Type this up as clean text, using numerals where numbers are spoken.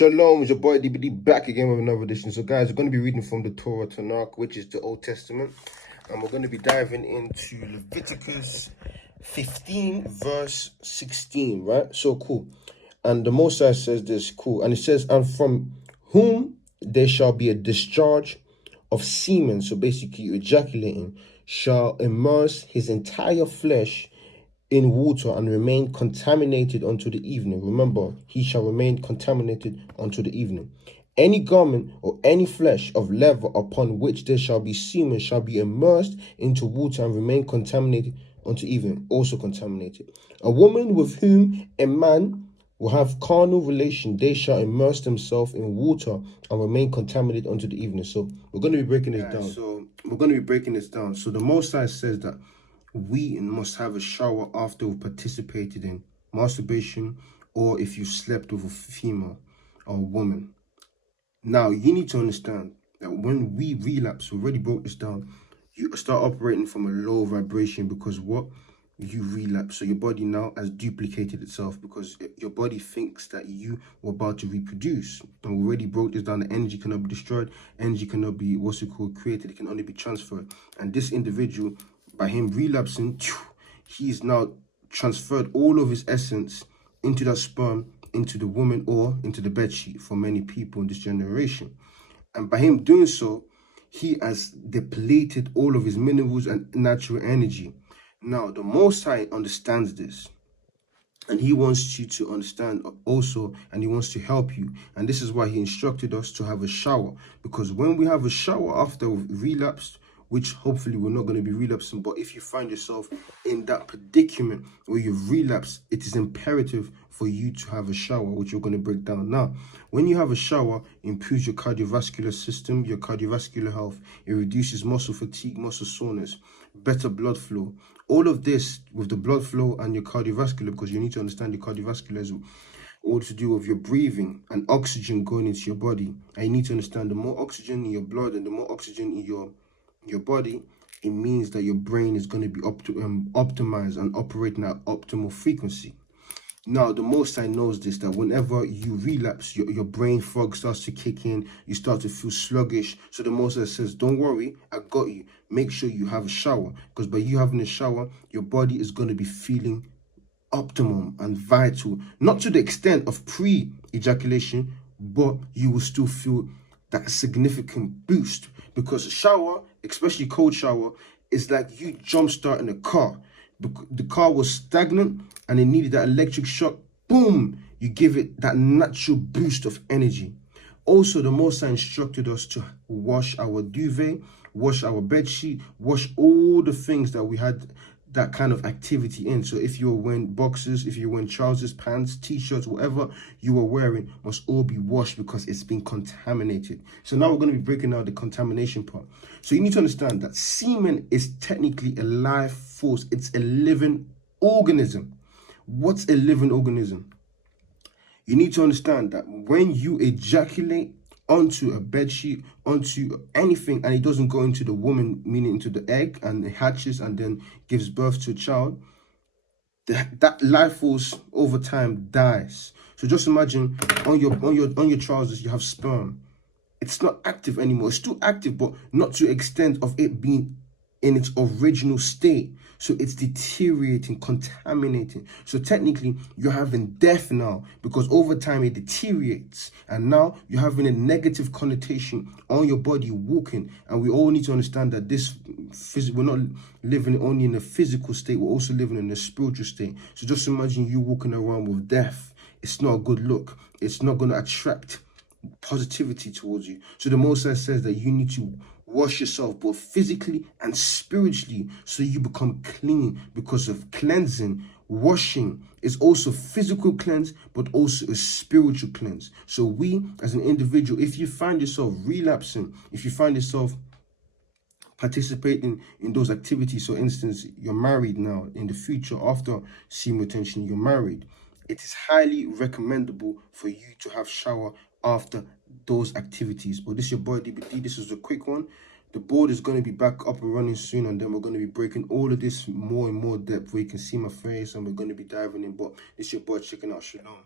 Shalom, it's your boy DBD back again with another edition. So guys, we're going to be reading from the Torah Tanakh, which is the Old Testament. And we're going to be diving into Leviticus 15 verse 16, right? So cool. And the Most High says this, cool. And it says, and from whom there shall be a discharge of semen, so basically ejaculating, shall immerse his entire flesh in water and remain contaminated until the evening. Remember, he shall remain contaminated until the evening. Any garment or any flesh of leather upon which there shall be semen shall be immersed into water and remain contaminated until evening, also contaminated. A woman with whom a man will have carnal relation, they shall immerse themselves in water and remain contaminated until the evening. So we're going to be breaking this down. So the Most High says that we must have a shower after we've participated in masturbation or if you slept with a female or a woman. Now, you need to understand that when we relapse, we already broke this down, you start operating from a low vibration because what? You relapse. So your body now has duplicated itself because your body thinks that you were about to reproduce. And we already broke this down. The energy cannot be destroyed. Energy cannot be, created. It can only be transferred. And this individual, by him relapsing, he's now transferred all of his essence into that sperm, into the woman or into the bedsheet for many people in this generation. And by him doing so, he has depleted all of his minerals and natural energy. Now, the Most High understands this. And he wants you to understand also, and he wants to help you. And this is why he instructed us to have a shower. Because when we have a shower after we've relapsed, which hopefully we're not going to be relapsing, but if you find yourself in that predicament where you've relapsed, it is imperative for you to have a shower, which we're going to break down now. When you have a shower, it improves your cardiovascular system, your cardiovascular health. It reduces muscle fatigue, muscle soreness, better blood flow. All of this with the blood flow and your cardiovascular, because you need to understand your cardiovascular is all to do with your breathing and oxygen going into your body. And you need to understand the more oxygen in your blood and the more oxygen in your body, it means that your brain is going to be optimized and operating at optimal frequency. Now, the Most High knows this, that whenever you relapse, your brain fog starts to kick in, you start to feel sluggish. So the Most High says, don't worry, I got you. Make sure you have a shower, because by you having a shower, your body is going to be feeling optimum and vital, not to the extent of pre-ejaculation, but you will still feel that significant boost, because a shower, especially cold shower, is like you jumpstarting a car. The car was stagnant and it needed that electric shock. Boom! You give it that natural boost of energy. Also, the Most High instructed us to wash our duvet, wash our bed sheet, wash all the things that we had that kind of activity in. So if you're wearing boxers, if you're wearing trousers, pants, t-shirts, whatever you are wearing must all be washed because it's been contaminated. So now we're going to be breaking down the contamination part. So you need to understand that semen is technically a life force. It's a living organism. What's a living organism? You need to understand that when you ejaculate onto a bedsheet, onto anything, and it doesn't go into the woman, meaning into the egg, and it hatches and then gives birth to a child, that life force over time dies. So just imagine on your trousers you have sperm. It's not active anymore. It's still active, but not to the extent of it being in its original state. So it's deteriorating, contaminating. So technically, you're having death now because over time it deteriorates. And now you're having a negative connotation on your body walking. And we all need to understand that we're not living only in a physical state, we're also living in a spiritual state. So just imagine you walking around with death. It's not a good look. It's not going to attract positivity towards you. So the Most High says that you need to wash yourself both physically and spiritually so you become clean, because of cleansing. Washing is also physical cleanse, but also a spiritual cleanse. So we as an individual, if you find yourself relapsing, if you find yourself participating in those activities, for instance, you're married now, in the future after semen retention, you're married, it is highly recommendable for you to have shower after those activities. But this is your boy DBD. This is a quick one. The board is going to be back up and running soon, and then we're going to be breaking all of this more and more depth where you can see my face, and we're going to be diving in. But this is your boy checking out. Shalom.